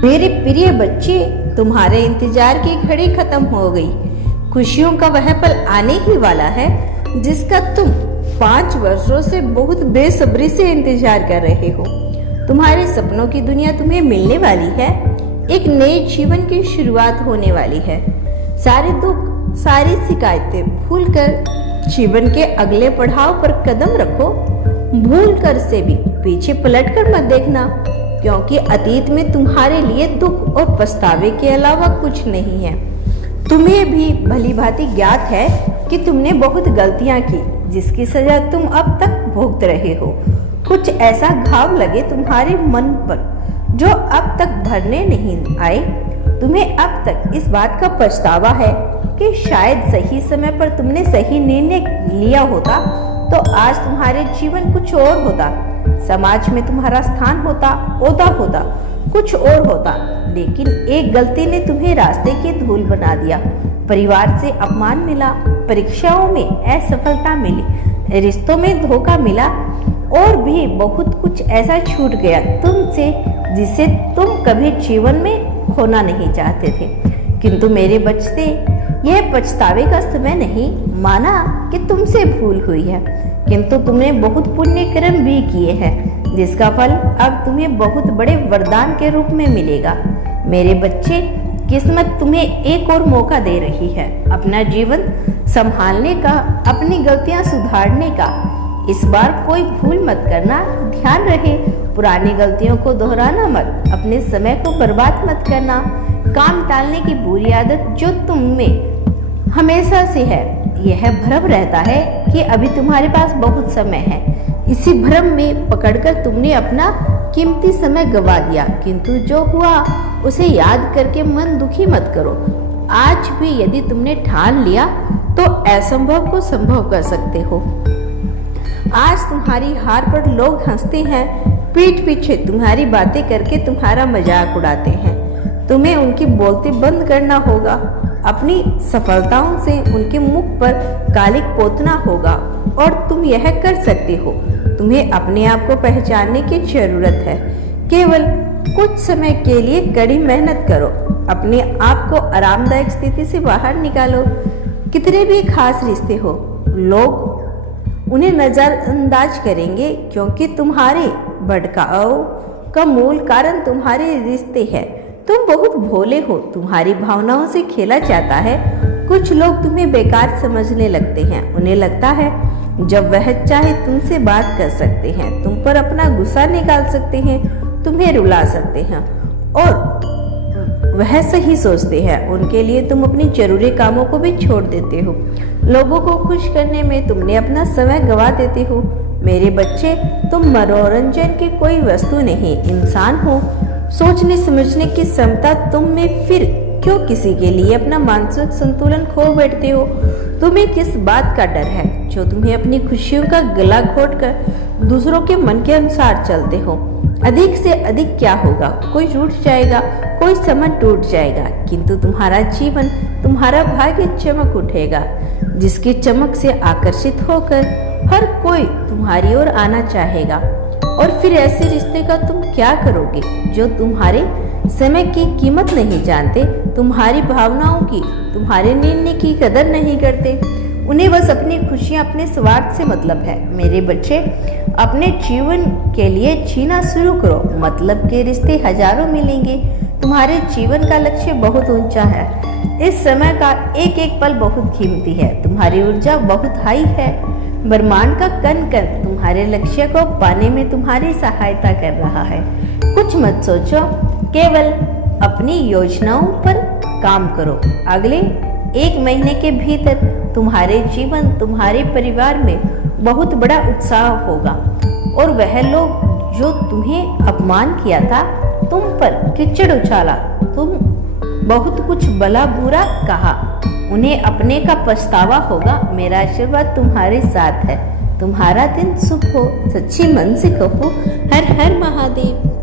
मेरे प्रिय बच्चे, तुम्हारे इंतजार की घड़ी खत्म हो गई। खुशियों का वह पल आने ही वाला है जिसका तुम 5 वर्षों से बहुत बेसब्री से इंतजार कर रहे हो। तुम्हारे सपनों की दुनिया तुम्हें मिलने वाली है। एक नए जीवन की शुरुआत होने वाली है। सारे दुख, सारी शिकायतें भूलकर जीवन के अगले पड़ाव पर कदम रखो। भूल कर से भी पीछे पलट कर मत देखना, क्योंकि अतीत में तुम्हारे लिए दुख और पछतावे के अलावा कुछ नहीं है। तुम्हें भी भली भांति ज्ञात है कि तुमने बहुत गलतियां की, जिसकी सजा तुम अब तक भुगत रहे हो। कुछ ऐसा घाव लगे तुम्हारे मन पर जो अब तक भरने नहीं आए। तुम्हें अब तक इस बात का पछतावा है कि शायद सही समय पर तुमने सही निर्णय लिया होता तो आज तुम्हारे जीवन कुछ और होता। समाज में तुम्हारा स्थान होता, ओहदा होता, कुछ और होता। लेकिन एक गलती ने तुम्हें रास्ते की धूल बना दिया। परिवार से अपमान मिला, परीक्षाओं में असफलता मिली, रिश्तों में धोखा मिला और भी बहुत कुछ ऐसा छूट गया तुमसे जिसे तुम कभी जीवन में खोना नहीं चाहते थे। किंतु मेरे बच्चे, यह पछतावे का समय नहीं। माना कि तुमसे भूल हुई है, किंतु तुमने बहुत पुण्य कर्म भी किए हैं, जिसका फल अब तुम्हें बहुत बड़े वरदान के रूप में मिलेगा। मेरे बच्चे, किस्मत तुम्हें एक और मौका दे रही है अपना जीवन संभालने का, अपनी गलतियां सुधारने का। इस बार कोई भूल मत करना। ध्यान रहे, पुरानी गलतियों को दोहराना मत, अपने समय को बर्बाद मत करना। काम टालने की बुरी आदत जो तुम में हमेशा से है, यह भ्रम रहता है कि अभी तुम्हारे पास बहुत समय है। इसी भ्रम में पकड़कर तुमने अपना कीमती समय गवा दिया। किंतु जो हुआ उसे याद करके मन दुखी मत करो। आज भी यदि तुमने ठान लिया तो असंभव को संभव कर सकते हो। आज तुम्हारी हार पर लोग हंसते हैं, पीठ पीछे तुम्हारी बातें करके तुम्हारा मजाक उड़ाते हैं। तुम्हें उनकी बोलती बंद करना होगा। अपनी सफलताओं से उनके मुख पर कालिक पोतना होगा और तुम यह कर सकते हो। तुम्हें अपने आप को पहचानने की जरूरत है। केवल कुछ समय के लिए कड़ी मेहनत करो। अपने आप को आरामदायक स्थिति से बाहर निकालो। कितने भी खास रिश्ते हो, लोग उन्हें नजरअंदाज करेंगे, क्योंकि तुम्हारे भटकाव का मूल कारण तुम्हारे रिश्ते हैं। तुम बहुत भोले हो, तुम्हारी भावनाओं से खेला जाता है। कुछ लोग तुम्हें बेकार समझने लगते हैं। उन्हें लगता है जब वह चाहे तुमसे बात कर सकते हैं, तुम पर अपना गुस्सा निकाल सकते हैं, तुम्हें रुला सकते हैं, और वह सही सोचते हैं। उनके लिए तुम अपनी जरूरी कामों को भी छोड़ देते हो। लोगों को खुश करने में तुमने अपना समय गवा देते हो। मेरे बच्चे, तुम मनोरंजन की कोई वस्तु नहीं, इंसान हो। सोचने समझने की क्षमता तुम में, फिर क्यों किसी के लिए अपना मानसिक संतुलन खो बैठते हो? तुम्हें किस बात का डर है जो तुम्हें अपनी खुशियों का गला घोटकर दूसरों के मन के अनुसार चलते हो? अधिक से अधिक क्या होगा? कोई रूठ जाएगा, कोई समय टूट जाएगा, किंतु तुम्हारा जीवन, तुम्हारा भाग्य चमक उठेगा, जिसकी चमक से आकर्षित होकर हर कोई तुम्हारी ओर आना चाहेगा। और फिर ऐसे रिश्ते का तुम क्या करोगे जो तुम्हारे समय की कीमत नहीं जानते, तुम्हारी भावनाओं की, तुम्हारे निर्णय की कदर नहीं करते? उन्हें बस अपनी खुशियां, अपने स्वार्थ से मतलब है। मेरे बच्चे, अपने जीवन के लिए जीना शुरू करो। मतलब के रिश्ते हजारों मिलेंगे। तुम्हारे जीवन का लक्ष्य बहुत ऊंचा है। इस समय का एक एक पल बहुत कीमती है। तुम्हारी ऊर्जा बहुत हाई है। ब्रह्मांड का कण कण तुम्हारे लक्ष्य को पाने में तुम्हारी सहायता कर रहा है। कुछ मत सोचो, केवल अपनी योजनाओं पर काम करो। अगले 1 महीने के भीतर तुम्हारे जीवन, तुम्हारे परिवार में बहुत बड़ा उत्साह होगा, और वह लोग जो तुम्हें अपमान किया था, तुम पर कीचड़ उछाला, तुम बहुत कुछ भला बुरा कहा, उन्हें अपने का पछतावा होगा। मेरा आशीर्वाद तुम्हारे साथ है। तुम्हारा दिन शुभ हो। सच्ची मन से कहो, हर हर महादेव।